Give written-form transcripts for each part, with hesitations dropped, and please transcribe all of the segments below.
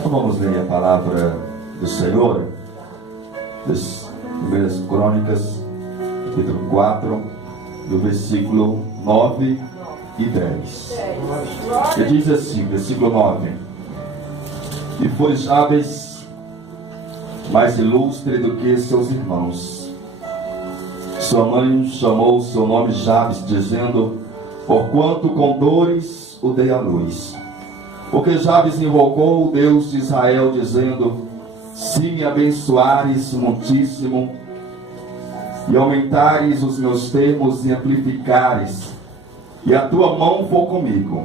Então vamos ler a palavra do Senhor, das primeiras Crônicas, capítulo 4, do versículo 9 e 10. Que diz assim, versículo 9: E foi Jabes mais ilustre do que seus irmãos. Sua mãe chamou seu nome Jabes, dizendo: porquanto com dores o dei à luz. Porque Jabes invocou o Deus de Israel, dizendo: se me abençoares muitíssimo, e aumentares os meus termos e amplificares, e a tua mão for comigo,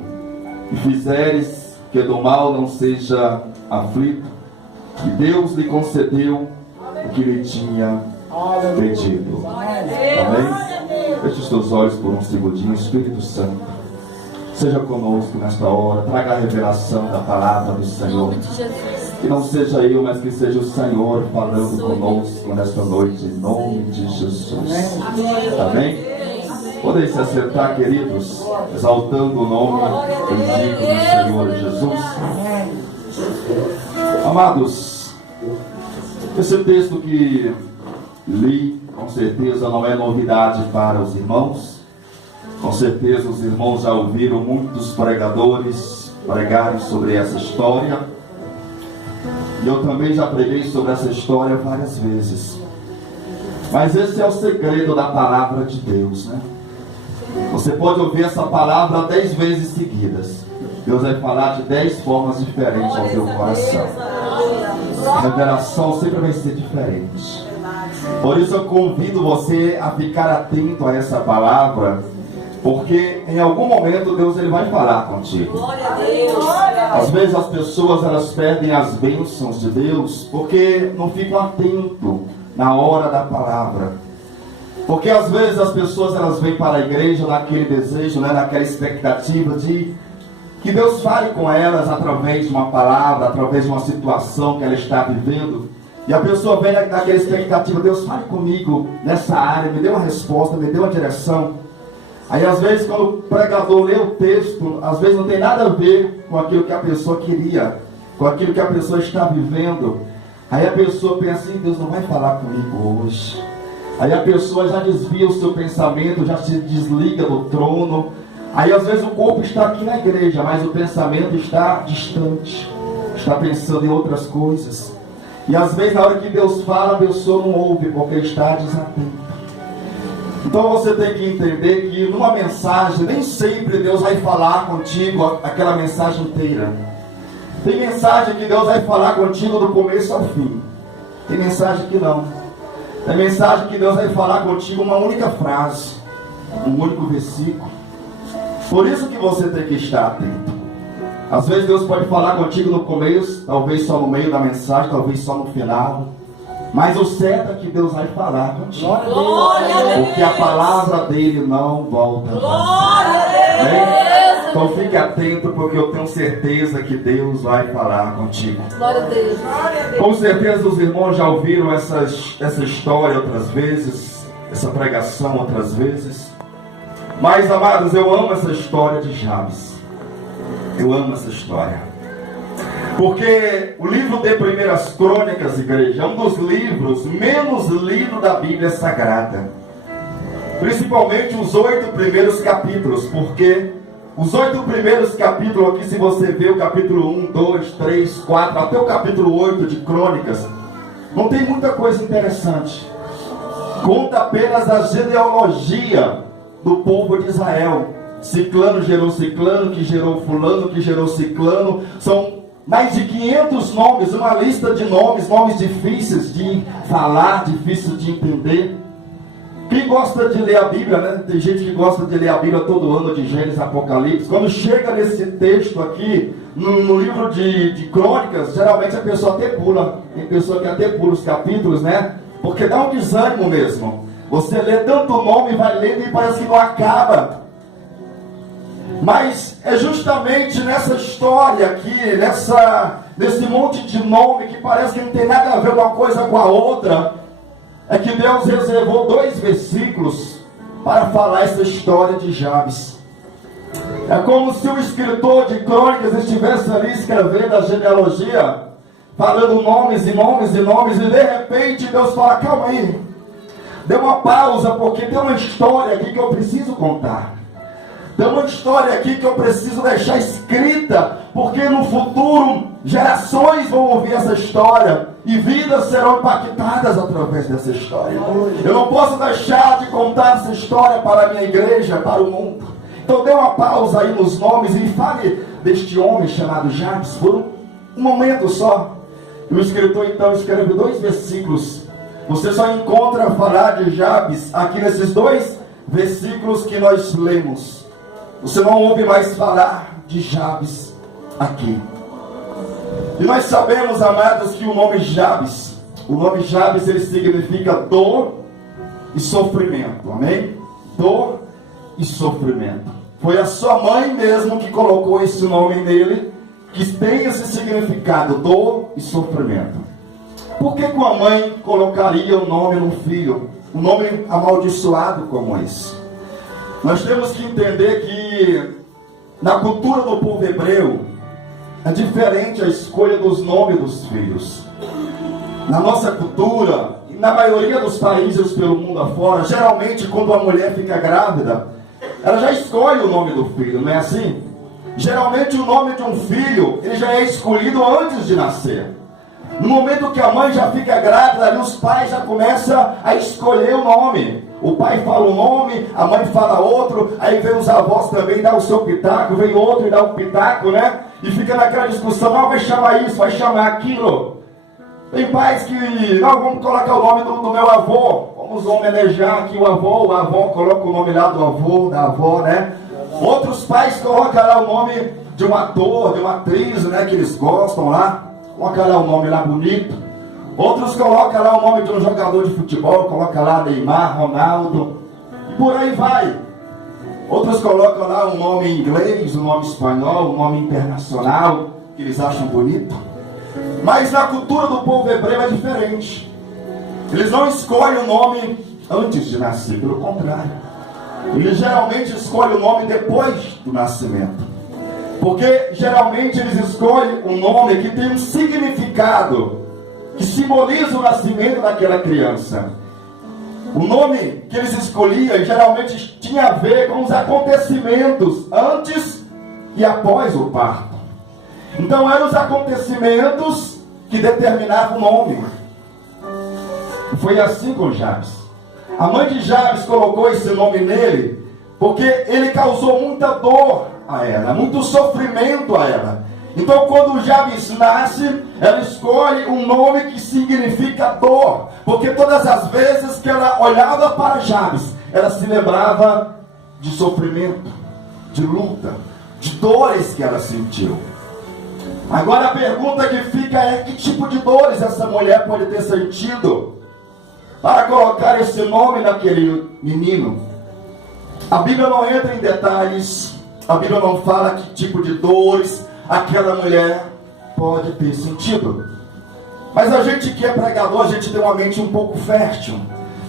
e fizeres que do mal não seja aflito, e Deus lhe concedeu o que lhe tinha pedido. Amém? Feche os teus olhos por um segundinho. Espírito Santo, seja conosco nesta hora, traga a revelação da palavra do Senhor. Que não seja eu, mas que seja o Senhor falando conosco nesta noite, em nome de Jesus. Amém? Podem se acertar, queridos, exaltando o nome bendito do Senhor Jesus. Amados, esse texto que li, com certeza não é novidade para os irmãos. Com certeza os irmãos já ouviram muitos pregadores pregarem sobre essa história. E eu também já preguei sobre essa história várias vezes. Mas esse é o segredo da palavra de Deus, né? Você pode ouvir essa palavra 10 vezes seguidas. Deus vai falar de 10 formas diferentes ao teu coração. A revelação sempre vai ser diferente. Por isso eu convido você a ficar atento a essa palavra, porque em algum momento Deus ele vai falar contigo. Às vezes as pessoas elas perdem as bênçãos de Deus porque não ficam atentos na hora da palavra. Porque às vezes as pessoas elas vêm para a igreja naquele desejo, né, naquela expectativa de que Deus fale com elas através de uma palavra, através de uma situação que ela está vivendo. E a pessoa vem naquela expectativa: Deus fale comigo nessa área, me dê uma resposta, me dê uma direção. Aí às vezes quando o pregador lê o texto, às vezes não tem nada a ver com aquilo que a pessoa queria, com aquilo que a pessoa está vivendo. Aí a pessoa pensa assim: Deus não vai falar comigo hoje. Aí a pessoa já desvia o seu pensamento, já se desliga do trono. Aí às vezes o corpo está aqui na igreja, mas o pensamento está distante, está pensando em outras coisas. E às vezes na hora que Deus fala, a pessoa não ouve porque está desatenta. Então você tem que entender que numa mensagem, nem sempre Deus vai falar contigo aquela mensagem inteira. Tem mensagem que Deus vai falar contigo do começo ao fim. Tem mensagem que não. Tem mensagem que Deus vai falar contigo uma única frase, um único versículo. Por isso que você tem que estar atento. Às vezes Deus pode falar contigo no começo, talvez só no meio da mensagem, talvez só no final. Mas o certo é que Deus vai falar contigo. Porque a palavra dele não volta. Amém? Então fique atento, porque eu tenho certeza que Deus vai falar contigo. Com certeza os irmãos já ouviram essa história outras vezes, essa pregação outras vezes. Mas, amados, eu amo essa história de Jabes. Eu amo essa história. Porque o livro de Primeiras Crônicas, igreja, é um dos livros menos lidos da Bíblia Sagrada. Principalmente os 8 primeiros capítulos. Porque os 8 primeiros capítulos aqui, se você ver o capítulo 1, 2, 3, 4, até o capítulo 8 de Crônicas, não tem muita coisa interessante. Conta apenas a genealogia do povo de Israel. Ciclano gerou ciclano, que gerou fulano, que gerou ciclano. São mais de 500 nomes, uma lista de nomes, nomes difíceis de falar, difíceis de entender. Quem gosta de ler a Bíblia, né? Tem gente que gosta de ler a Bíblia todo ano, de Gênesis, Apocalipse. Quando chega nesse texto aqui, no livro de Crônicas, geralmente a pessoa até pula. Tem pessoa que até pula os capítulos, né? Porque dá um desânimo mesmo. Você lê tanto nome, vai lendo e parece que não acaba. Mas é justamente nessa história aqui, nesse monte de nome que parece que não tem nada a ver uma coisa com a outra, é que Deus reservou 2 versículos para falar essa história de Jabes. É como se o escritor de crônicas estivesse ali escrevendo a genealogia, falando nomes e nomes e nomes, e de repente Deus fala: calma aí, dê uma pausa, porque tem uma história aqui que eu preciso contar. Tem uma história aqui que eu preciso deixar escrita, porque no futuro gerações vão ouvir essa história e vidas serão impactadas através dessa história. Eu não posso deixar de contar essa história para a minha igreja, para o mundo. Então dê uma pausa aí nos nomes e fale deste homem chamado Jabes por um momento só. E o escritor então escreve 2 versículos. Você só encontra falar de Jabes aqui nesses 2 versículos que nós lemos. Você não ouve mais falar de Jabes aqui. E nós sabemos, amados, que o nome Jabes ele significa dor e sofrimento. Amém? Dor e sofrimento. Foi a sua mãe mesmo que colocou esse nome nele, que tem esse significado, dor e sofrimento. Por que uma mãe colocaria o nome no filho, um nome amaldiçoado como esse? Nós temos que entender que na cultura do povo hebreu é diferente a escolha dos nomes dos filhos. Na nossa cultura, e na maioria dos países pelo mundo afora, geralmente quando a mulher fica grávida, ela já escolhe o nome do filho, não é assim? Geralmente o nome de um filho, ele já é escolhido antes de nascer. No momento que a mãe já fica grávida, ali os pais já começam a escolher o nome. O pai fala um nome, a mãe fala outro, aí vem os avós também, dá o seu pitaco, vem outro e dá um pitaco, né? E fica naquela discussão: não, vai chamar isso, vai chamar aquilo. Tem pais que, não, vamos colocar o nome do meu avô, vamos homenagear aqui o avó coloca o nome lá do avô, da avó, né? Outros pais colocam lá o nome de um ator, de uma atriz, né, que eles gostam lá, coloca lá o nome lá bonito. Outros colocam lá o nome de um jogador de futebol, coloca lá Neymar, Ronaldo, e por aí vai. Outros colocam lá um nome em inglês, um nome espanhol, um nome internacional, que eles acham bonito. Mas na cultura do povo hebreu é diferente. Eles não escolhem o nome antes de nascer, pelo contrário. Eles geralmente escolhem o nome depois do nascimento. Porque geralmente eles escolhem um nome que tem um significado, que simboliza o nascimento daquela criança. O nome que eles escolhiam geralmente tinha a ver com os acontecimentos antes e após o parto. Então eram os acontecimentos que determinavam o nome. Foi assim com Jabes. A mãe de Jabes colocou esse nome nele porque ele causou muita dor a ela, muito sofrimento a ela. Então quando Jabes nasce, ela escolhe um nome que significa dor, porque todas as vezes que ela olhava para Jabes, ela se lembrava de sofrimento, de luta, de dores que ela sentiu. Agora a pergunta que fica é: que tipo de dores essa mulher pode ter sentido para colocar esse nome naquele menino? A Bíblia não entra em detalhes, a Bíblia não fala que tipo de dores aquela mulher pode ter sentido. Mas a gente que é pregador, a gente tem uma mente um pouco fértil,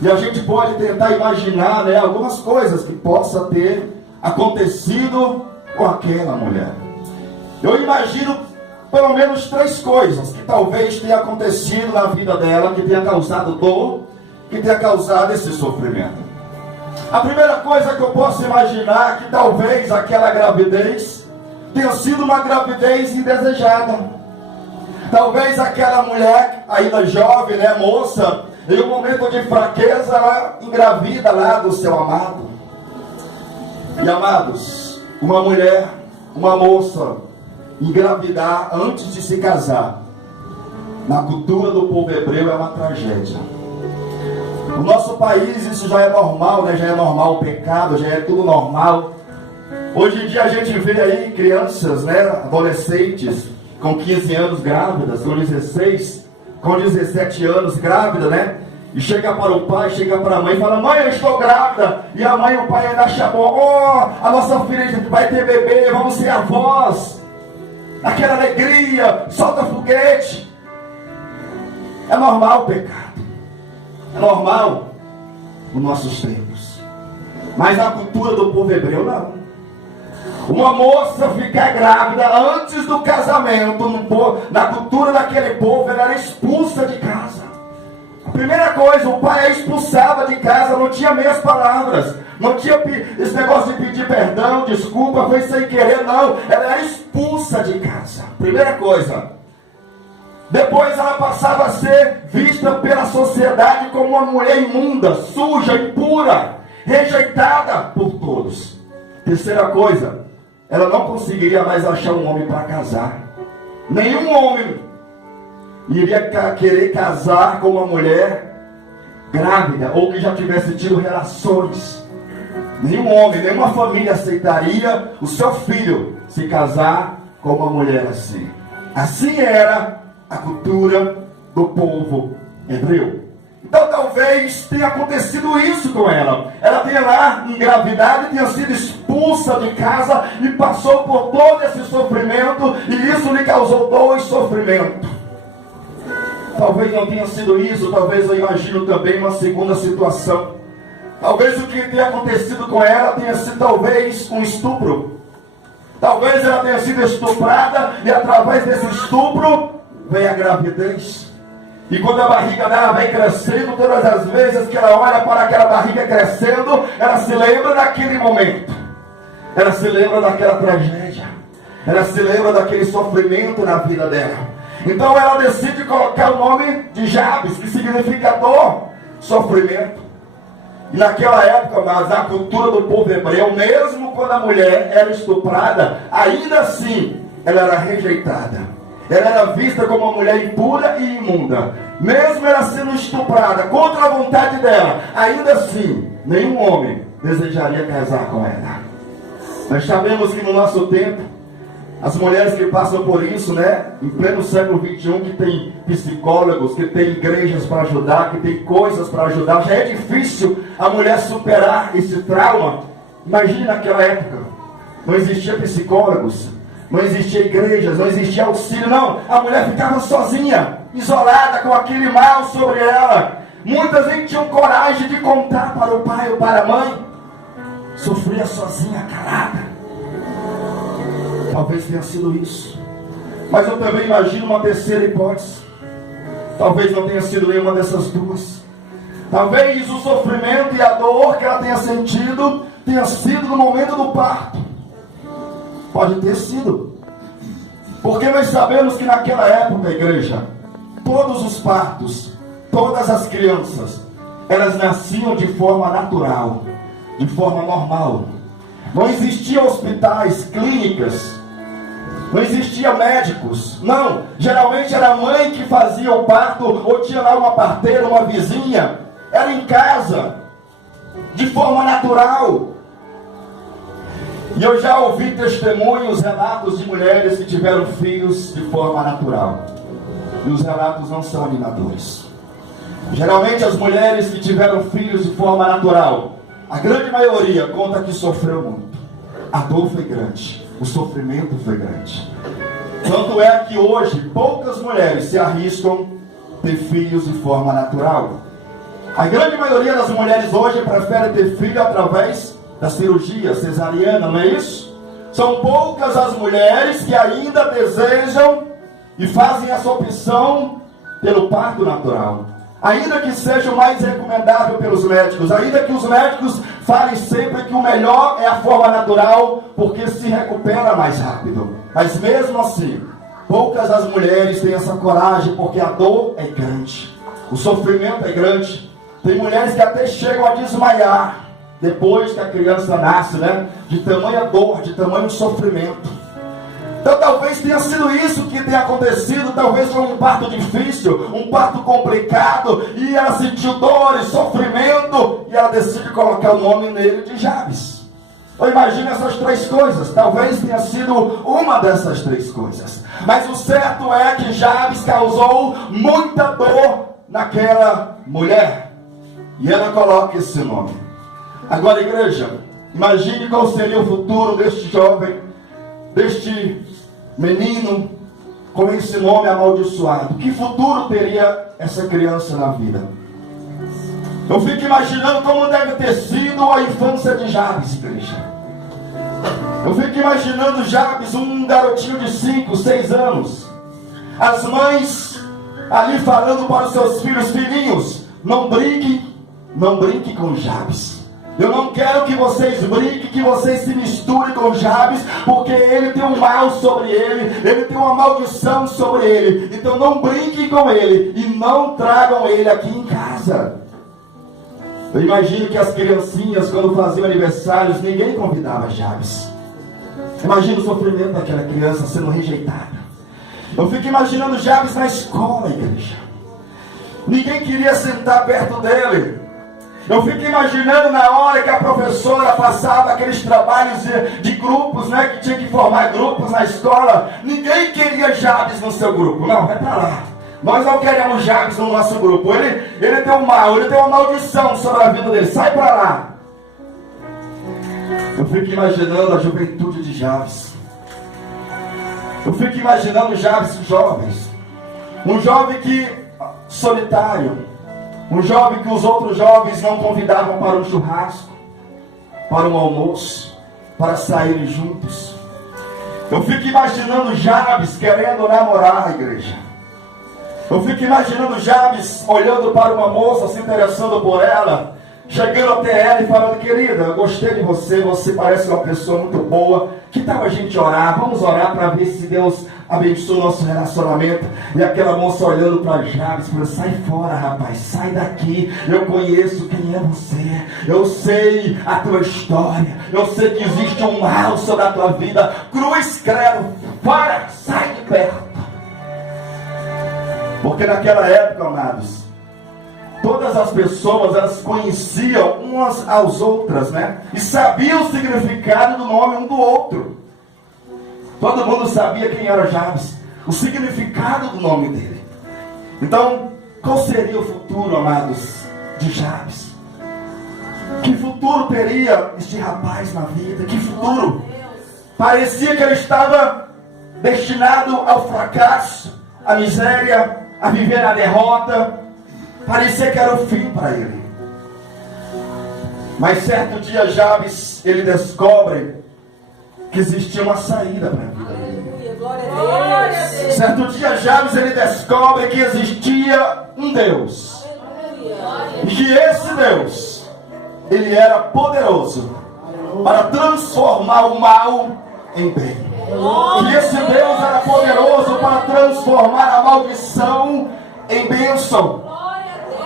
e a gente pode tentar imaginar, né, algumas coisas que possa ter acontecido com aquela mulher. Eu imagino pelo menos 3 coisas que talvez tenha acontecido na vida dela, que tenha causado dor, que tenha causado esse sofrimento. A primeira coisa que eu posso imaginar, que talvez aquela gravidez tenha sido uma gravidez indesejada. Talvez aquela mulher, ainda jovem, né, moça, em um momento de fraqueza, ela engravida lá do seu amado. E amados, uma mulher, uma moça, engravidar antes de se casar, na cultura do povo hebreu, é uma tragédia. No nosso país isso já é normal, né? Já é normal o pecado, já é tudo normal. Hoje em dia a gente vê aí crianças, né, adolescentes com 15 anos grávidas, com 16, com 17 anos grávida, né? E chega para o pai, chega para a mãe e fala: mãe, eu estou grávida. E a mãe e o pai ainda chamou: oh, a nossa filha vai ter bebê, vamos ser avós. Aquela alegria, solta foguete. É normal o pecado. É normal nos nossos tempos. Mas na cultura do povo hebreu, não. Uma moça ficar grávida antes do casamento, na cultura daquele povo, ela era expulsa de casa. A primeira coisa, o pai a expulsava de casa, não tinha meias palavras, não tinha esse negócio de pedir perdão, desculpa, foi sem querer, não. Ela era expulsa de casa. Primeira coisa. Depois ela passava a ser vista pela sociedade como uma mulher imunda, suja, impura, rejeitada por todos. Terceira coisa, ela não conseguiria mais achar um homem para casar. Nenhum homem iria querer casar com uma mulher grávida ou que já tivesse tido relações. Nenhum homem, nenhuma família aceitaria o seu filho se casar com uma mulher assim. Assim era a cultura do povo hebreu. Então talvez tenha acontecido isso com ela. Ela tenha lá engravidado e tenha sido expulsa de casa e passou por todo esse sofrimento, e isso lhe causou dor e sofrimento. Talvez não tenha sido isso, talvez eu imagino também uma segunda situação. Talvez o que tenha acontecido com ela tenha sido talvez um estupro. Talvez ela tenha sido estuprada e através desse estupro vem a gravidez. E quando a barriga dela vai crescendo, todas as vezes que ela olha para aquela barriga crescendo, ela se lembra daquele momento. Ela se lembra daquela tragédia. Ela se lembra daquele sofrimento na vida dela. Então ela decide colocar o nome de Jabes, que significa dor, sofrimento. E naquela época, mas na cultura do povo hebreu, mesmo quando a mulher era estuprada, ainda assim ela era rejeitada. Ela era vista como uma mulher impura e imunda. Mesmo ela sendo estuprada contra a vontade dela, ainda assim, nenhum homem desejaria casar com ela. Nós sabemos que no nosso tempo, as mulheres que passam por isso, né, em pleno século XXI, que tem psicólogos, que tem igrejas para ajudar, que tem coisas para ajudar, já é difícil a mulher superar esse trauma. Imagine naquela época, não existia psicólogos, não existia igrejas, não existia auxílio, não. A mulher ficava sozinha, isolada, com aquele mal sobre ela. Muitas nem tinham coragem de contar para o pai ou para a mãe. Sofria sozinha, calada. Talvez tenha sido isso. Mas eu também imagino uma terceira hipótese. Talvez não tenha sido nenhuma dessas duas. Talvez o sofrimento e a dor que ela tenha sentido tenha sido no momento do parto. Pode ter sido. Porque nós sabemos que naquela época, igreja, todos os partos, todas as crianças, elas nasciam de forma natural, de forma normal. Não existiam hospitais, clínicas, não existia médicos. Não, geralmente era a mãe que fazia o parto, ou tinha lá uma parteira, uma vizinha. Era em casa, de forma natural. E eu já ouvi testemunhos, relatos de mulheres que tiveram filhos de forma natural. E os relatos não são animadores. Geralmente as mulheres que tiveram filhos de forma natural, a grande maioria conta que sofreu muito. A dor foi grande, o sofrimento foi grande. Tanto é que hoje poucas mulheres se arriscam ter filhos de forma natural. A grande maioria das mulheres hoje prefere ter filho através da cirurgia cesariana, não é isso? São poucas as mulheres que ainda desejam e fazem essa opção pelo parto natural, ainda que seja o mais recomendável pelos médicos, ainda que os médicos falem sempre que o melhor é a forma natural, porque se recupera mais rápido. Mas mesmo assim, poucas as mulheres têm essa coragem, porque a dor é grande, o sofrimento é grande. Tem mulheres que até chegam a desmaiar depois que a criança nasce, né? De tamanha dor, de tamanho sofrimento. Então talvez tenha sido isso que tenha acontecido. Talvez foi um parto difícil, um parto complicado, e ela sentiu dor e sofrimento, e ela decide colocar o nome nele de Jabes. Eu imagino essas três coisas. Talvez tenha sido uma dessas três coisas. Mas o certo é que Jabes causou muita dor naquela mulher, e ela coloca esse nome. Agora, igreja, imagine qual seria o futuro deste jovem, deste menino com esse nome amaldiçoado. Que futuro teria essa criança na vida? Eu fico imaginando como deve ter sido a infância de Jabes, igreja. Eu fico imaginando Jabes, um garotinho de 5, 6 anos. As mães ali falando para os seus filhos: filhinhos, não brinque com Jabes. Eu não quero que vocês brinquem, que vocês se misturem com Jabes, porque ele tem um mal sobre ele tem uma maldição sobre ele. Então não brinquem com ele e não tragam ele aqui em casa. Eu imagino que as criancinhas, quando faziam aniversários, ninguém convidava Jabes. Imagina o sofrimento daquela criança sendo rejeitada. Eu fico imaginando Jabes na escola, igreja. Ninguém queria sentar perto dele. Eu fico imaginando na hora que a professora passava aqueles trabalhos de grupos, né? Que tinha que formar grupos na escola. Ninguém queria Jabes no seu grupo. Não, vai para lá. Nós não queremos Jabes no nosso grupo. Ele tem um mal, ele tem uma maldição sobre a vida dele. Sai para lá. Eu fico imaginando a juventude de Jabes. Eu fico imaginando Jabes jovens. Um jovem que solitário. Um jovem que os outros jovens não convidavam para um churrasco, para um almoço, para saírem juntos. Eu fico imaginando Jabes querendo namorar a igreja. Eu fico imaginando Jabes olhando para uma moça, se interessando por ela, chegando até ela e falando: querida, eu gostei de você, você parece uma pessoa muito boa, que tal a gente orar? Vamos orar para ver se Deus abençoa o nosso relacionamento. E aquela moça olhando para Jabes, falando: sai fora, rapaz, sai daqui, eu conheço quem é você, eu sei a tua história, eu sei que existe um mal sobre a tua vida, cruz, credo, fora, sai de perto. Porque naquela época, amados, todas as pessoas, elas conheciam umas às outras, né? E sabiam o significado do nome um do outro. Todo mundo sabia quem era Jabes, o significado do nome dele. Então, qual seria o futuro, amados, de Jabes? Que futuro teria este rapaz na vida? Que futuro? Parecia que ele estava destinado ao fracasso, à miséria, a viver na derrota. Parecia que era o fim para ele. Mas certo dia Jabes, ele descobre que existia uma saída para a vida dele. Glória a Deus. Certo dia Jabes, ele descobre que existia um Deus. E que esse Deus, ele era poderoso para transformar o mal em bem. E esse Deus era poderoso para transformar a maldição em bênção.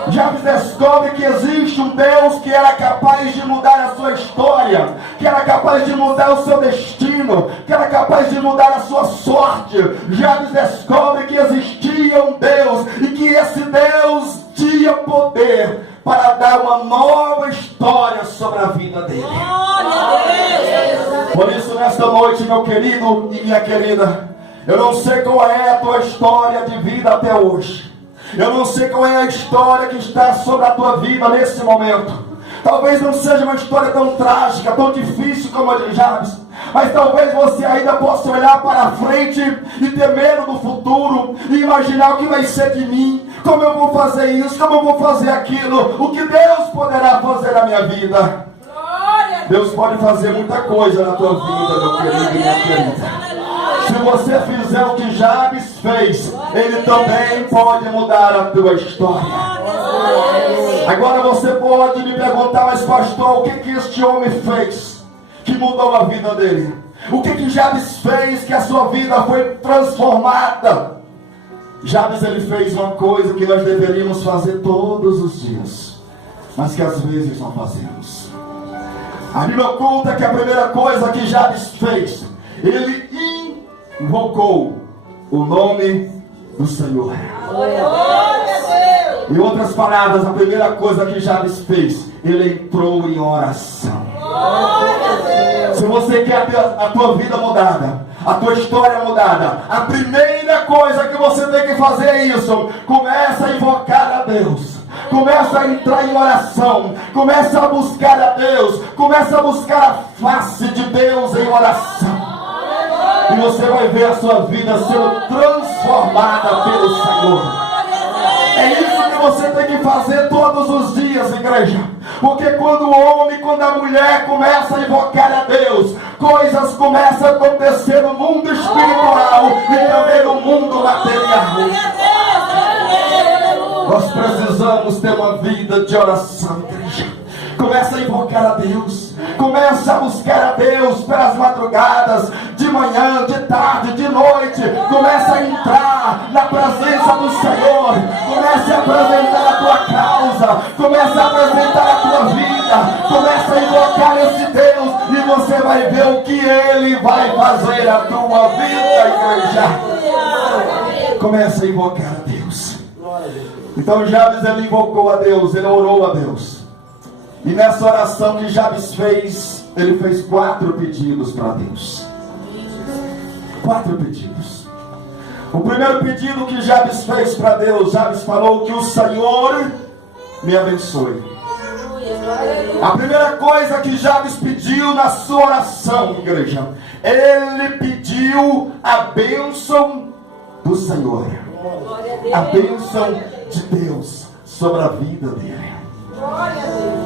Jabes descobre que existe um Deus que era capaz de mudar a sua história, que era capaz de mudar o seu destino, que era capaz de mudar a sua sorte. Jabes descobre que existia um Deus e que esse Deus tinha poder para dar uma nova história sobre a vida dele. Por isso, nesta noite, meu querido e minha querida, eu não sei qual é a tua história de vida até hoje. Eu não sei qual é a história que está sobre a tua vida nesse momento. Talvez não seja uma história tão trágica, tão difícil como a de Jabes, mas talvez você ainda possa olhar para a frente e ter medo do futuro, e imaginar o que vai ser de mim, como eu vou fazer isso, como eu vou fazer aquilo, o que Deus poderá fazer na minha vida. Deus pode fazer muita coisa na tua vida, meu querido e minha querida. Se você fizer o que Jabes fez, ele também pode mudar a tua história. Agora você pode me perguntar: mas pastor, o que este homem fez que mudou a vida dele? O que Jabes fez que a sua vida foi transformada? Jabes, ele fez uma coisa que nós deveríamos fazer todos os dias, mas que às vezes não fazemos. A Bíblia conta que a primeira coisa que Jabes fez, ele invocou o nome do Senhor. Em outras palavras, a primeira coisa que Jabes fez, ele entrou em oração. Se você quer ter a tua vida mudada, a tua história mudada, a primeira coisa que você tem que fazer é isso. Começa a invocar a Deus, começa a entrar em oração, começa a buscar a Deus, começa a buscar a face de Deus em oração. E você vai ver a sua vida sendo transformada pelo Senhor. É isso que você tem que fazer todos os dias, igreja. Porque quando o homem, quando a mulher começa a invocar a Deus, coisas começam a acontecer no mundo espiritual e também no mundo material. Nós precisamos ter uma vida de oração, igreja. Começa a invocar a Deus. Começa a buscar a Deus pelas madrugadas, de manhã, de tarde, de noite. Começa a entrar na presença do Senhor. Começa a apresentar a tua causa. Começa a apresentar a tua vida. Começa a invocar esse Deus e você vai ver o que Ele vai fazer na tua vida, igreja. Começa a invocar a Deus. Então Jabes, ele invocou a Deus, ele orou a Deus. E nessa oração que Jabes fez, ele fez 4 pedidos para Deus. 4 pedidos. O primeiro pedido que Jabes fez para Deus, Jabes falou que o Senhor me abençoe. A primeira coisa que Jabes pediu na sua oração, igreja, ele pediu a bênção do Senhor. A bênção de Deus sobre a vida dele.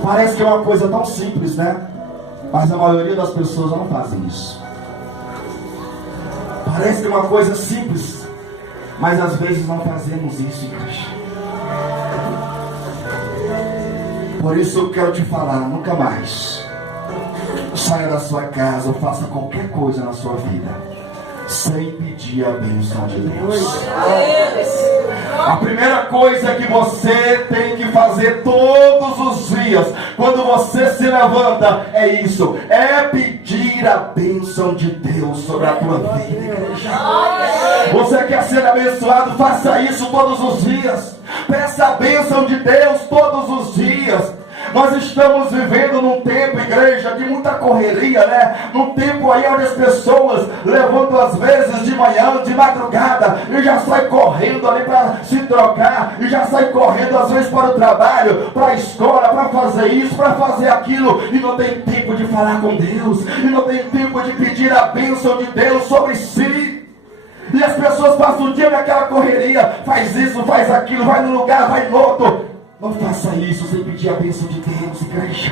Parece que é uma coisa tão simples, né? Mas a maioria das pessoas não fazem isso. Parece que é uma coisa simples, mas às vezes não fazemos isso, igreja. Por isso eu quero te falar, nunca mais saia da sua casa ou faça qualquer coisa na sua vida sem pedir a bênção de Deus. A primeira coisa que você tem que fazer todos os dias, quando você se levanta, é isso: é pedir a bênção de Deus sobre a tua vida, igreja. Você quer ser abençoado? Faça isso todos os dias. Peça a bênção de Deus todos os dias. Nós estamos vivendo num tempo, igreja, de muita correria, né? Num tempo aí onde as pessoas levantam às vezes de manhã, de madrugada, e já sai correndo ali para se trocar, e já sai correndo às vezes para o trabalho, para a escola, para fazer isso, para fazer aquilo, e não tem tempo de falar com Deus, e não tem tempo de pedir a bênção de Deus sobre si. E as pessoas passam o dia naquela correria, faz isso, faz aquilo, vai no lugar, vai no outro. Não faça isso sem pedir a bênção de Deus, igreja.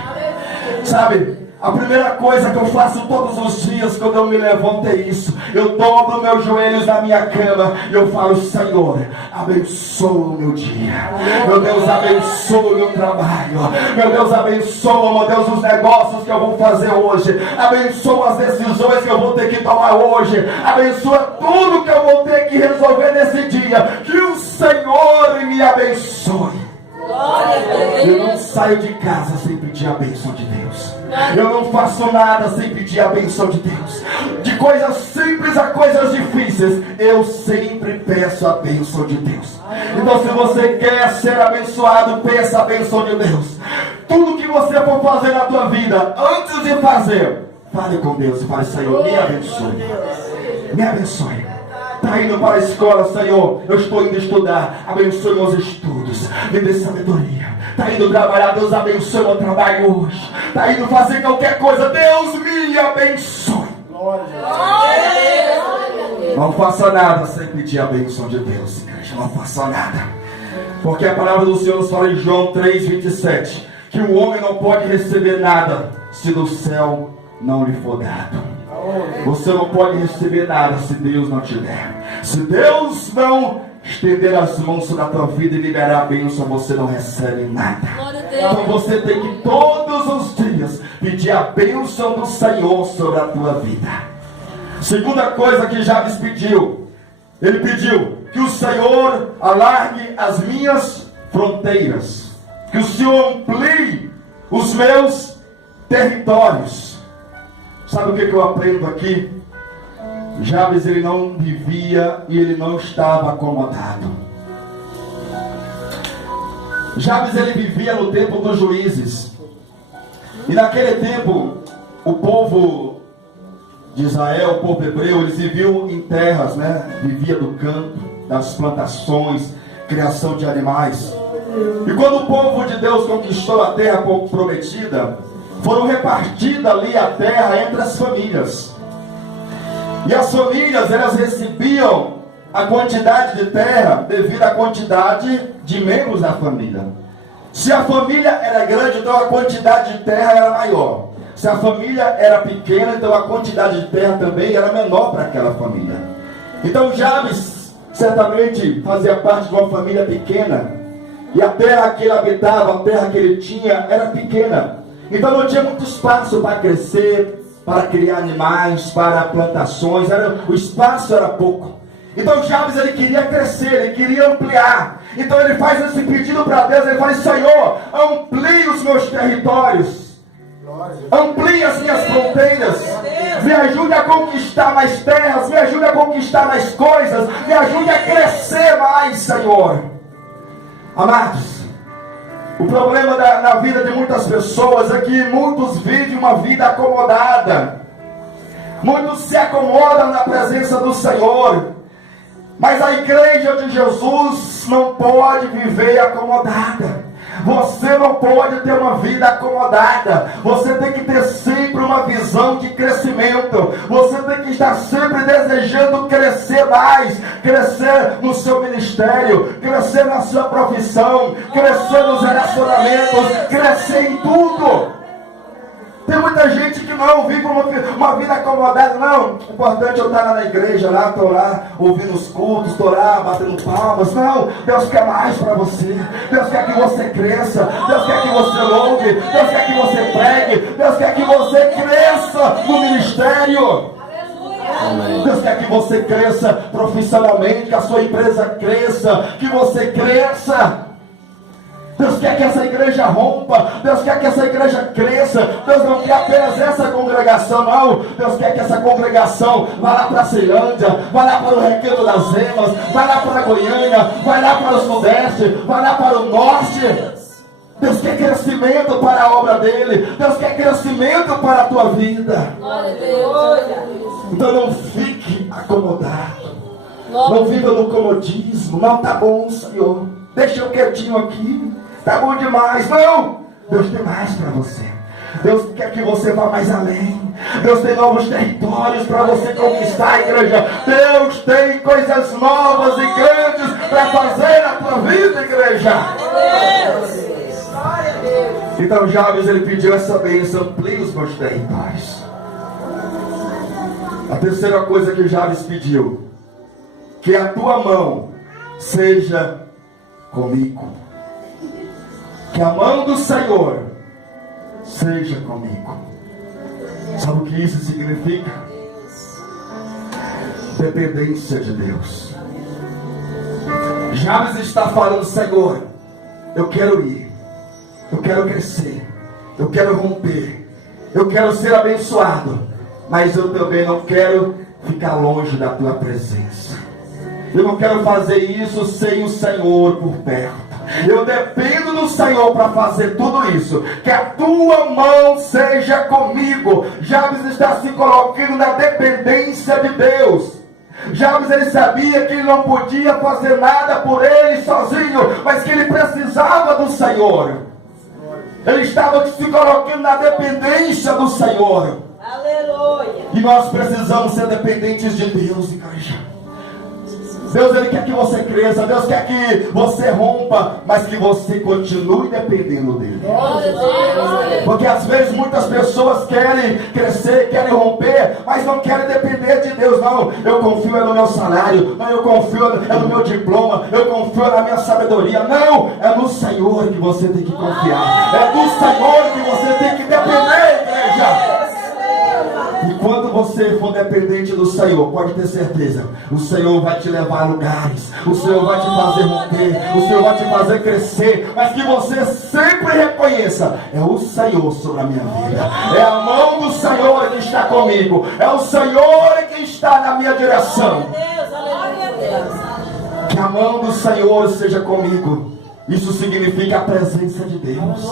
Sabe, a primeira coisa que eu faço todos os dias quando eu me levanto é isso: eu dobro meus joelhos na minha cama e eu falo: Senhor, abençoa o meu dia. Meu Deus, abençoa o meu trabalho. Meu Deus, abençoa, meu Deus, os negócios que eu vou fazer hoje. Abençoa as decisões que eu vou ter que tomar hoje. Abençoa tudo que eu vou ter que resolver nesse dia. Que o Senhor me abençoe. Eu não saio de casa sem pedir a bênção de Deus. Eu não faço nada sem pedir a bênção de Deus. De coisas simples a coisas difíceis, eu sempre peço a bênção de Deus. Então, se você quer ser abençoado, peça a bênção de Deus. Tudo que você for fazer na tua vida, antes de fazer, fale com Deus e fale: Senhor, me abençoe. Me abençoe. Está indo para a escola, Senhor, eu estou indo estudar, abençoe meus estudos, me dê sabedoria. Está indo trabalhar, Deus abençoe meu trabalho hoje. Está indo fazer qualquer coisa, Deus me abençoe. Não faça nada sem pedir a bênção de Deus, igreja. Não faça nada, porque a palavra do Senhor nos fala em João 3,27 que o homem não pode receber nada se do céu não lhe for dado. Você não pode receber nada se Deus não te der. Se Deus não estender as mãos sobre a tua vida e liberar a bênção, você não recebe nada. Então você tem que todos os dias pedir a bênção do Senhor sobre a tua vida. Segunda coisa que Jabes pediu, ele pediu que o Senhor alargue as minhas fronteiras, que o Senhor amplie os meus territórios. Sabe o que eu aprendo aqui? Jabes, ele não vivia e ele não estava acomodado. Jabes, ele vivia no tempo dos juízes. E naquele tempo, o povo de Israel, o povo hebreu, eles viviam em terras, né? Vivia do campo, das plantações, criação de animais. E quando o povo de Deus conquistou a terra prometida, foram repartidas ali a terra entre as famílias. E as famílias, elas recebiam a quantidade de terra devido à quantidade de membros da família. Se a família era grande, então a quantidade de terra era maior. Se a família era pequena, então a quantidade de terra também era menor para aquela família. Então Jabes certamente fazia parte de uma família pequena, e a terra que ele habitava, a terra que ele tinha, era pequena. Então não tinha muito espaço para crescer, para criar animais, para plantações. O espaço era pouco. Então Jabes, ele queria crescer, ele queria ampliar. Então ele faz esse pedido para Deus. Ele fala: Senhor, amplie os meus territórios, amplie as minhas fronteiras, me ajude a conquistar mais terras, me ajude a conquistar mais coisas, me ajude a crescer mais, Senhor. Amados, o problema na vida de muitas pessoas é que muitos vivem uma vida acomodada. Muitos se acomodam na presença do Senhor. Mas a igreja de Jesus não pode viver acomodada. Você não pode ter uma vida acomodada. Você tem que ter sempre uma visão de crescimento. Você tem que estar sempre desejando crescer mais. Crescer no seu ministério, crescer na sua profissão, crescer nos relacionamentos, crescer em tudo. Tem muita gente que não vive uma vida acomodada. Não, o importante é eu estar lá na igreja, lá, estou lá ouvindo os cultos, estou lá batendo palmas. Não, Deus quer mais para você. Deus quer que você cresça. Deus quer que você louve. Deus quer que você pregue. Deus quer que você cresça no ministério. Deus quer que você cresça profissionalmente, que a sua empresa cresça, que você cresça. Deus quer que essa igreja rompa. Deus quer que essa igreja cresça. Deus não quer apenas essa congregação, não. Deus quer que essa congregação vá lá para a Ceilândia, vá lá para o Recanto das Emas, vá lá para a Goiânia, vai lá para o Sudeste, vai lá para o Norte. Deus quer crescimento para a obra dele. Deus quer crescimento para a tua vida. Então não fique acomodado. Não viva no comodismo. Não, tá bom, Senhor, deixa eu quietinho aqui, tá bom demais. Não, Deus tem mais para você. Deus quer que você vá mais além. Deus tem novos territórios para você conquistar, igreja. Deus tem coisas novas e grandes para fazer na tua vida, igreja. Então Jabes, ele pediu essa bênção: amplie os meus territórios. A terceira coisa que Jabes pediu: que a tua mão seja comigo. Que a mão do Senhor seja comigo. Sabe o que isso significa? Dependência de Deus. Jabes está falando: Senhor, eu quero ir, eu quero crescer, eu quero romper, eu quero ser abençoado, mas eu também não quero ficar longe da tua presença. Eu não quero fazer isso sem o Senhor por perto. Eu dependo do Senhor para fazer tudo isso. Que a tua mão seja comigo. Jabes está se colocando na dependência de Deus. Jabes, ele sabia que ele não podia fazer nada por ele sozinho, mas que ele precisava do Senhor. Ele estava se colocando na dependência do Senhor. Aleluia. E nós precisamos ser dependentes de Deus, igreja. Deus, ele quer que você cresça. Deus quer que você rompa, mas que você continue dependendo dele. Porque às vezes muitas pessoas querem crescer, querem romper, mas não querem depender de Deus. Não, eu confio no meu salário, não, eu confio no meu diploma, eu confio na minha sabedoria. Não, é no Senhor que você tem que confiar. É do Senhor que você tem que depender, igreja. E quando você for dependente do Senhor, pode ter certeza, o Senhor vai te levar a lugares, o Senhor vai te fazer romper, o Senhor vai te fazer crescer, mas que você sempre reconheça: é o Senhor sobre a minha vida, é a mão do Senhor que está comigo, é o Senhor que está na minha direção. Que a mão do Senhor seja comigo. Isso significa a presença de Deus.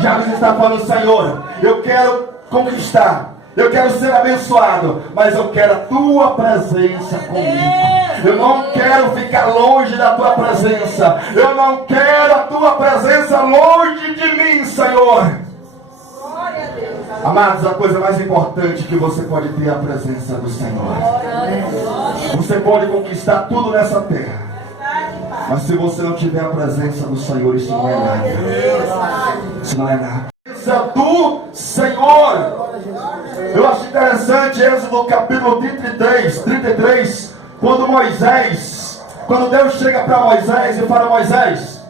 Jabes está falando: Senhor, eu quero conquistar, eu quero ser abençoado, mas eu quero a tua presença comigo. Eu não quero ficar longe da tua presença. Eu não quero a tua presença longe de mim, Senhor. Amados, a coisa mais importante que você pode ter é a presença do Senhor. Você pode conquistar tudo nessa terra, mas se você não tiver a presença do Senhor, isso não é nada. Isso não é nada. A presença do Senhor. Senhor. Eu acho interessante Êxodo capítulo 33, quando Deus chega para Moisés e fala: Moisés,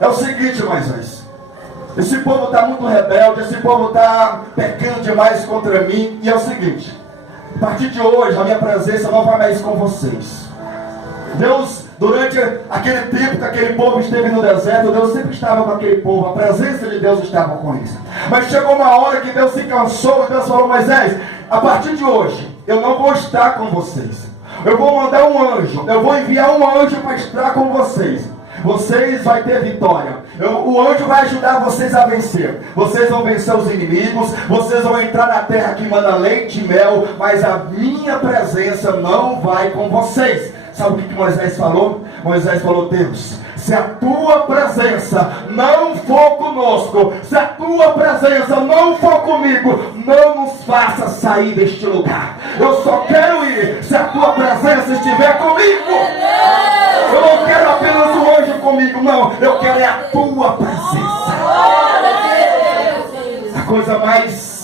é o seguinte, Moisés, esse povo está muito rebelde, esse povo está pecando demais contra mim, e é o seguinte, a partir de hoje a minha presença não vai mais com vocês. Deus, durante aquele tempo que aquele povo esteve no deserto, Deus sempre estava com aquele povo, a presença de Deus estava com eles. Mas chegou uma hora que Deus se cansou e Deus falou: Moisés, a partir de hoje eu não vou estar com vocês. Eu vou mandar um anjo, eu vou enviar um anjo para estar com vocês. Vocês vão ter vitória. O anjo vai ajudar vocês a vencer. Vocês vão vencer os inimigos. Vocês vão entrar na terra que manda leite e mel. Mas a minha presença não vai com vocês. Sabe o que Moisés falou? Moisés falou: Deus, se a tua presença não for conosco, se a tua presença não for comigo, não nos faça sair deste lugar. Eu só quero ir se a tua presença estiver comigo. Eu não quero apenas o anjo comigo, não. Eu quero é a tua presença. A coisa mais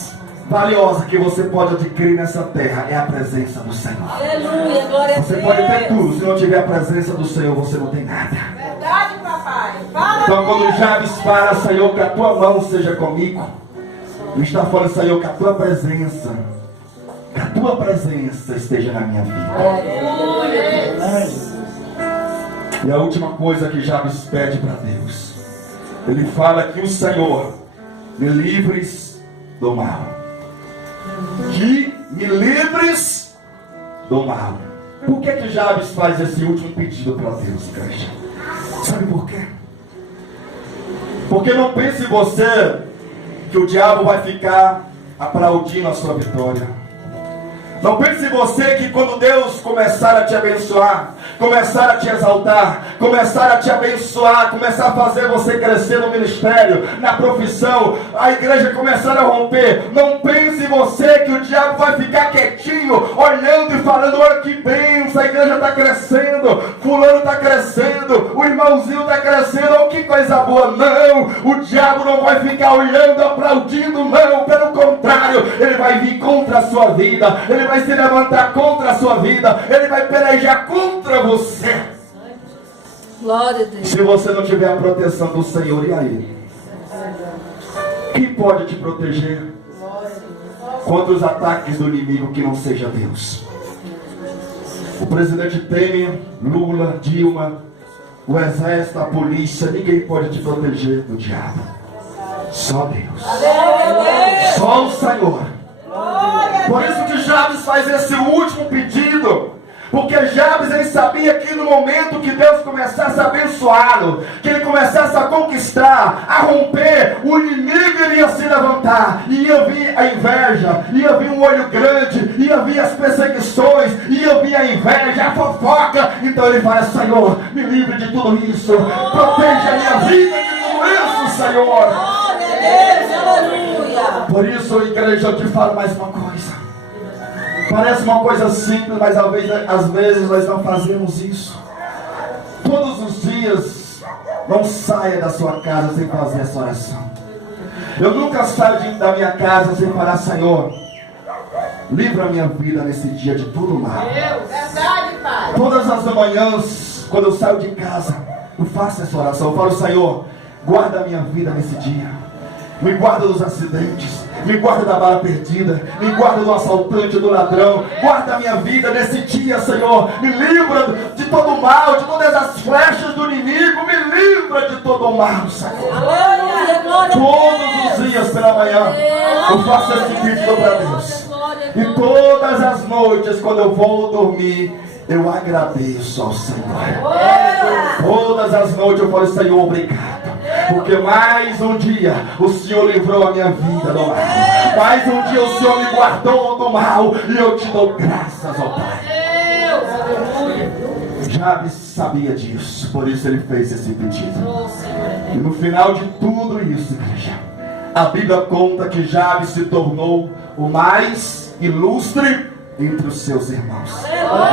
valiosa que você pode adquirir nessa terra é a presença do Senhor. Aleluia, glória a Deus. Você pode ter tudo, se não tiver a presença do Senhor, você não tem nada. Verdade, papai. Fala. Então quando Jabes fala: Senhor, que a tua mão seja comigo, ele está falando: Senhor, que a tua presença esteja na minha vida. Aleluia. E a última coisa que Jabes pede para Deus, ele fala que o Senhor me livres do mal. Que me livres do mal. Por que Jabes faz esse último pedido para Deus, igreja? Sabe por quê? Porque não pense você que o diabo vai ficar aplaudindo a sua vitória. Não pense você que quando Deus começar a te abençoar, começar a te exaltar, começar a te abençoar, começar a fazer você crescer no ministério, na profissão, a igreja começar a romper, não pense você que o diabo vai ficar quietinho, olhando e falando: olha que bênção, a igreja está crescendo, fulano está crescendo, o irmãozinho está crescendo, oh, que coisa boa. Não, o diabo não vai ficar olhando, aplaudindo, não, pelo contrário, ele vai vir contra a sua vida, ele vai se levantar contra a sua vida, ele vai pelejar contra você. Glória a Deus. Se você não tiver a proteção do Senhor, e aí? Quem pode te proteger contra os ataques do inimigo que não seja Deus? O presidente Temer, Lula, Dilma, o exército, a polícia, ninguém pode te proteger do diabo. Só Deus. Só o Senhor. Por isso que Jabes faz esse último pedido, porque Jabes, ele sabia que no momento que Deus começasse a abençoá-lo, que ele começasse a conquistar, a romper, o inimigo iria se levantar, e ia vir a inveja, ia vir um olho grande, ia vir as perseguições, ia vir a inveja, a fofoca. Então ele fala: Senhor, me livre de tudo isso, proteja a minha vida de tudo isso, Senhor. Por isso, igreja, eu te falo mais uma coisa. Parece uma coisa simples, mas às vezes nós não fazemos isso. Todos os dias, não saia da sua casa sem fazer essa oração. Eu nunca saio da minha casa sem falar: Senhor, livra a minha vida nesse dia de tudo mal. Verdade, Pai. Todas as manhãs, quando eu saio de casa, eu faço essa oração. Eu falo: Senhor, guarda a minha vida nesse dia. Me guarda dos acidentes, me guarda da bala perdida, me guarda do assaltante, do ladrão. Guarda a minha vida nesse dia, Senhor. Me livra de todo o mal, de todas as flechas do inimigo. Me livra de todo o mal, Senhor. Todos os dias pela manhã eu faço esse pedido para Deus. E todas as noites, quando eu vou dormir, eu agradeço ao Senhor. Todas as noites eu falo: Senhor, obrigado, porque mais um dia o Senhor livrou a minha vida do mal. Mais um dia o Senhor me guardou do mal, e eu te dou graças, ó Pai. Jabes sabia disso, por isso ele fez esse pedido. E no final de tudo isso, igreja, a Bíblia conta que Jabes se tornou o mais ilustre entre os seus irmãos.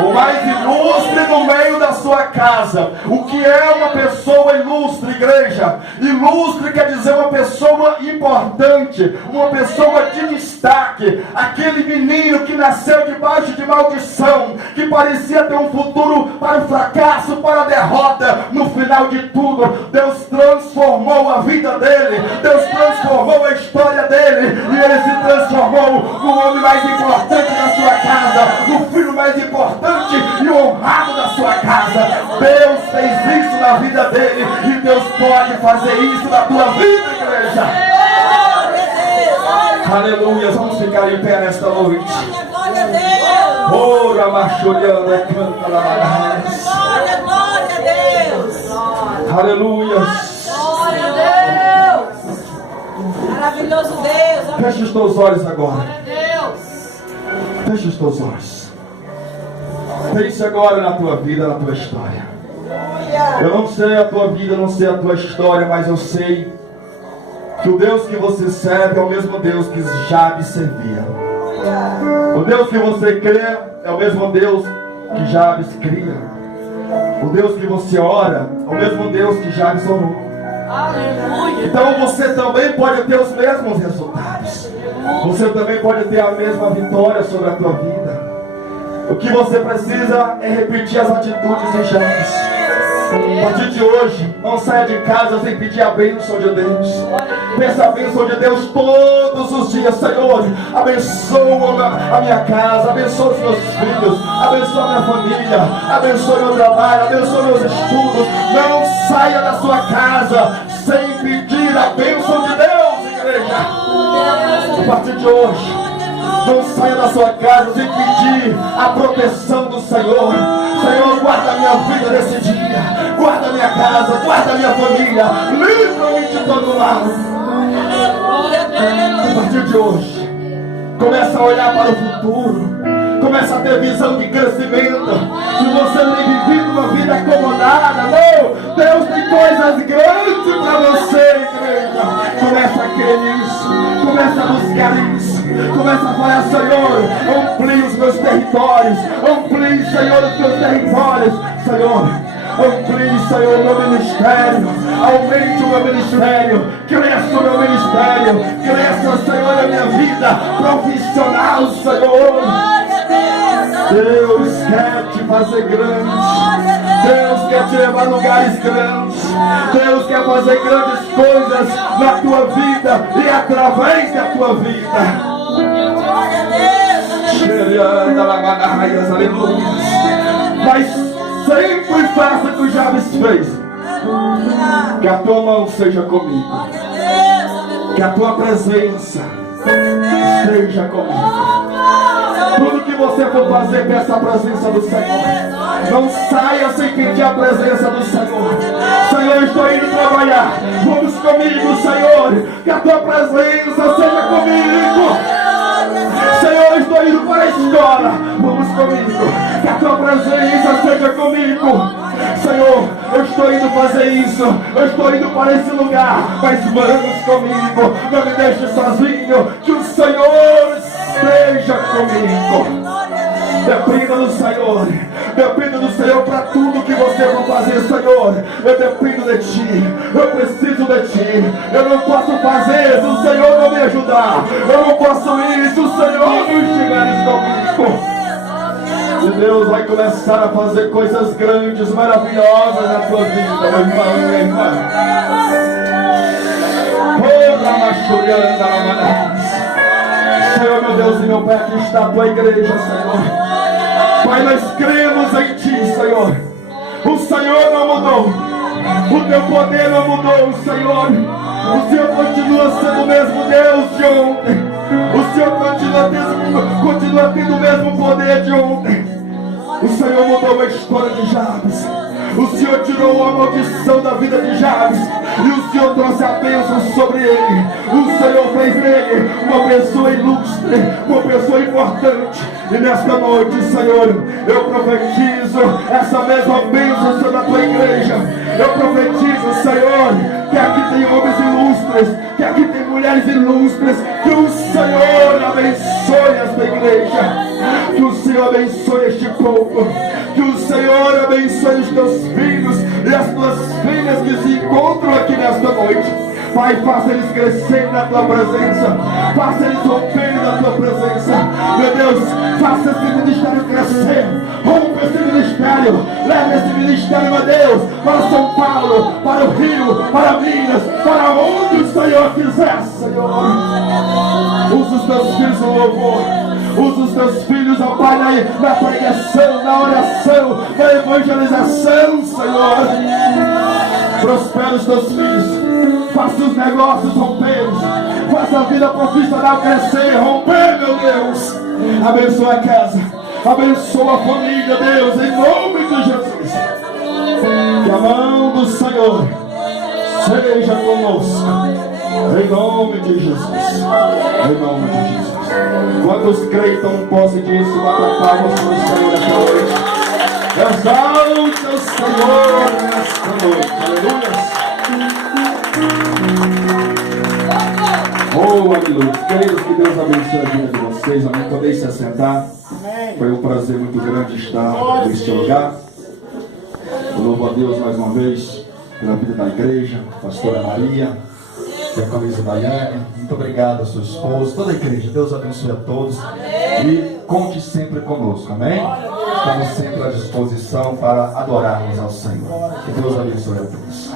O mais ilustre no meio da sua casa. O que é uma pessoa ilustre, igreja? Ilustre quer dizer uma pessoa importante, uma pessoa de destaque. Aquele menino que nasceu debaixo de maldição, que parecia ter um futuro para o fracasso, para a derrota. No final de tudo, Deus transformou a vida dele, Deus transformou a história dele, e ele se transformou no homem mais importante da sua casa, no filho mais importante e honrado da sua casa. Deus fez isso na vida dele, e Deus pode fazer isso na tua vida, igreja. Aleluia, vamos ficar em pé nesta noite. Ora, machoriana, canta lá. Glória a Deus. Aleluia. Glória a Deus. Maravilhoso Deus. Feche os teus olhos agora. Glória a Deus. Feche os teus olhos. Pense agora na tua vida, na tua história. Eu não sei a tua vida, não sei a tua história, mas eu sei que o Deus que você serve é o mesmo Deus que Jabes servia. O Deus que você crê é o mesmo Deus que Jabes cria. O Deus que você ora é o mesmo Deus que Jabes orou. Aleluia. Então você também pode ter os mesmos resultados. Você também pode ter a mesma vitória sobre a tua vida. O que você precisa é repetir as atitudes de Jabes. A partir de hoje, não saia de casa sem pedir a bênção de Deus. Peça a bênção de Deus todos os dias. Senhor, abençoa a minha casa, abençoa os meus filhos, abençoa a minha família, abençoa meu trabalho, abençoa meus estudos. Não saia da sua casa sem pedir a bênção de Deus, igreja. A partir de hoje, não saia da sua casa sem pedir a proteção do Senhor. Senhor, guarda a minha vida nesse dia. Guarda a minha casa, guarda a minha família. Livra-me de todo lado. A partir de hoje, começa a olhar para o futuro. Começa a ter visão de crescimento. Se você tem vivido uma vida acomodada, não, Deus tem coisas grandes para você, igreja. Começa a crer nisso. Começa a buscar isso. Começa a falar, Senhor, amplie os meus territórios. Amplie, Senhor, os meus territórios. Senhor, amplie, Senhor, o meu ministério. Aumente o meu ministério. Cresça o meu ministério. Cresça, Senhor, a minha vida profissional, Senhor. Deus quer te fazer grande. Deus quer te levar a lugares grandes. Deus quer fazer grandes coisas na tua vida e através da tua vida. Aleluia. Mas sempre faça o que o Jabes fez. Que a tua mão seja comigo. Que a tua presença seja comigo. Tudo que você for fazer, peça a presença do Senhor. Não saia sem pedir a presença do Senhor. Senhor, estou indo trabalhar. Vamos comigo, Senhor. Que a tua presença seja comigo. Senhor, estou indo para a escola. Vamos comigo. Que a tua presença seja comigo. Senhor, eu estou indo fazer isso. Eu estou indo para esse lugar. Mas vamos comigo. Não me deixe sozinho. Que o Senhor esteja comigo. Dependa do Senhor. Dependa do Senhor para tudo que você vai fazer, Senhor. Eu dependo de Ti. Eu preciso de Ti. Eu não posso fazer se o Senhor não me ajudar. Eu não posso ir se o Senhor não estiver comigo. E Deus vai começar a fazer coisas grandes, maravilhosas na tua vida, meu irmão e minha irmã. Senhor, meu Deus e meu Pai, aqui está a tua igreja, Senhor. Pai, nós cremos em Ti, Senhor. O Senhor não mudou. O Teu poder não mudou, Senhor. O Senhor continua sendo o mesmo Deus de ontem. O Senhor continua tendo o mesmo poder de ontem. O Senhor mudou a história de Jabes. O Senhor tirou a maldição da vida de Jabes. E o Senhor trouxe a bênção sobre ele. O Senhor fez dele uma pessoa ilustre, uma pessoa importante. E nesta noite, Senhor, eu profetizo essa mesma bênção sobre a tua igreja. Eu profetizo, Senhor, que aqui tem homens ilustres, que aqui tem mulheres ilustres. Que o Senhor abençoe esta igreja. Que o Senhor abençoe este povo. Que o Senhor abençoe os teus filhos e as tuas filhas que se encontram aqui nesta noite. Pai, faça eles crescerem na tua presença. Faça eles romperem na tua presença. Meu Deus, faça esse ministério crescer. Rompa esse ministério. Leve esse ministério, meu Deus, para São Paulo, para o Rio, para Minas, para onde o Senhor quiser, Senhor. Usa os teus filhos no louvor. Usa os teus filhos, ó Pai, na pregação, na oração, na evangelização, Senhor. Prospera os teus filhos. Faça os negócios romper. Faça a vida profissional crescer, romper, meu Deus. Abençoa a casa. Abençoa a família, Deus, em nome de Jesus. Que a mão do Senhor seja conosco. Em nome de Jesus. Em nome de Jesus. Quantos creem tomam posse disso, bata palmas para o Senhor esta noite. Exalte o Senhor nesta noite. Aleluia. Oh, aleluia. Queridos, que Deus abençoe a vida de vocês. Amém. Podem se assentar. Foi um prazer muito grande estar neste lugar. Eu louvo a Deus mais uma vez pela vida da igreja, pastora Maria, e a camisa da Yane. Muito obrigado a sua esposa, toda a igreja. Deus abençoe a todos. E conte sempre conosco, amém? Estamos sempre à disposição para adorarmos ao Senhor. Que Deus abençoe a todos.